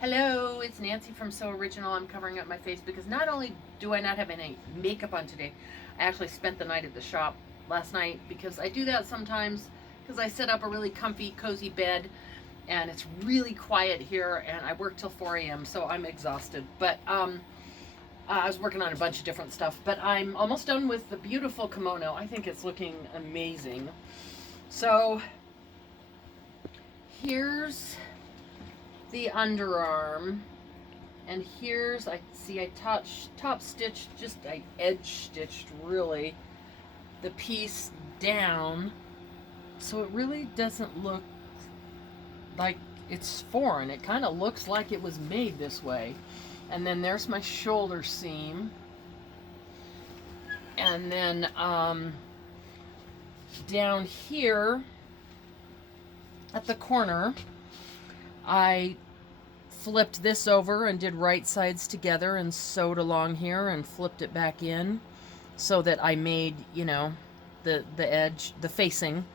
Hello, it's Nancy from So Original. I'm covering up my face because not only do I not have any makeup on today, I actually spent the night at the shop last night because I do that sometimes because I set up a really comfy, cozy bed and it's really quiet here and I work till 4 a.m. so I'm exhausted. But I was working on a bunch of different stuff, but I'm almost done with the beautiful kimono. I think it's looking amazing. So here's the underarm. And here's, I see I top stitched, I edge stitched really the piece down. So it really doesn't look like it's foreign. It kind of looks like it was made this way. And then there's my shoulder seam. And then down here at the corner, I flipped this over and did right sides together and sewed along here and flipped it back in so that I made, you know, the edge, the facing.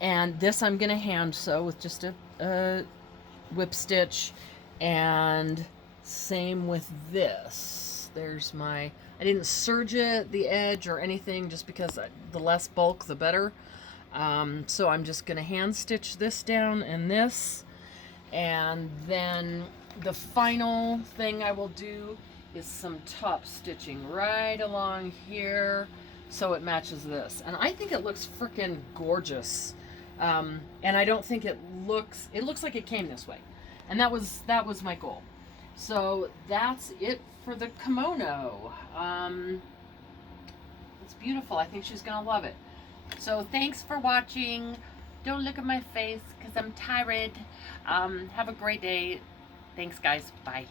And this I'm gonna hand sew with just a whip stitch, and same with this. There's my, I didn't serge it, the edge or anything, just because the less bulk the better. So I'm just gonna hand stitch this down and this. And then the final thing I will do is some top stitching right along here so it matches this. And I think it looks freaking gorgeous. And I don't think it looks like it came this way. And that was my goal. So that's it for the kimono. It's beautiful. I think she's gonna love it. So thanks for watching. Don't look at my face because I'm tired. Have a great day. Thanks, guys. Bye.